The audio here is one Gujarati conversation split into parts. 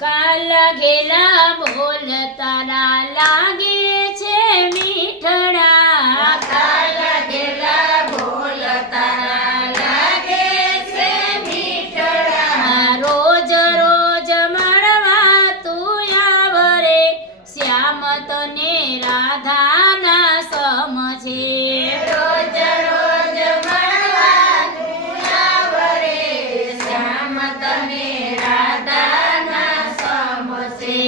કાલા ઘેલા બોલ તારા લાગે છે મીઠડા કાલા ઘેલા બોલ તારા લાગે છે મીઠડા રોજ રોજ મળવા તું આવરે શ્યામ તને રાધાના સમજે રોજ રોજ મળવા તું આવરે શ્યામ તને રાધાના સમસે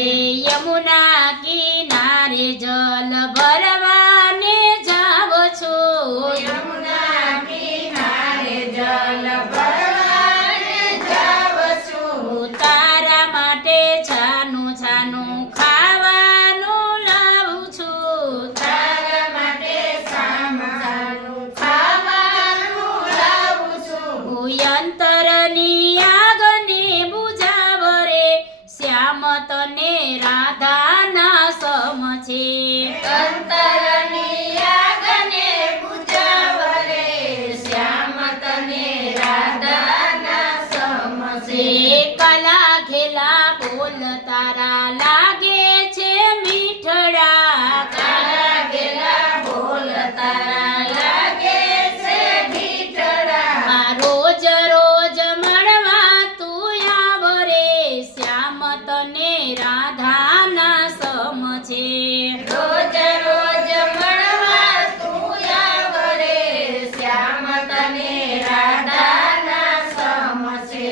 યમુના કિનારે જલ ભરવાને જાવ છો યમુના કિનારે જલ ભરવાને જાવ છું તારા માટે છાનું છાનું ખાવાનું લાવું છું તારા માટે સામાનું ખાવાનું લાવું છું અંતરની આગને બુઝાવરે શ્યામ તને રાધાના સમજે અંતરની આગને બુઝાવરે શ્યામ તને રાધાના સમસે કલા ખેલા બોલ તારા લાગે છે મીઠડા કાલા ઘેલા બોલ તારા લાગે છે મીઠડા રોજ રોજ મળવા તું આવરે શ્યામ તને રાધાના સમજે રોજ રોજ મળવા તું આવરે શ્યામ તને રાધાના સમસે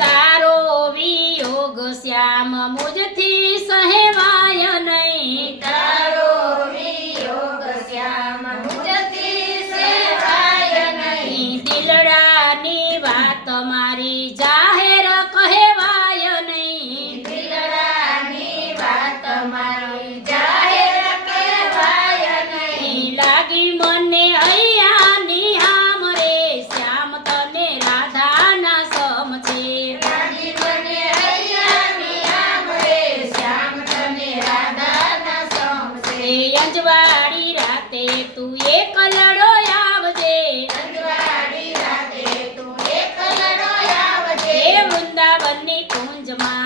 તારો વિયોગ શ્યામ મુજથી સહેવાય નહીં તારો વિયોગ શ્યામ મુજથી સેવાય નહીં દિલડાની વાત મારી જાહેર કહેવાય નહીં દિલડાની વાત મારી જાહેર કહેવાય નહીં લાગી મને હૈયાની હામ રે શ્યામ તને રાધાના સમજે લાગી મને હૈયાની આમ રે શ્યામ તને રાધાના સમસે અંજવાળી રાતે તું એકલડો આવજે અંજવાળી રાતે તું એકલડો આવજે એ વૃંદાવનની કુંજમાં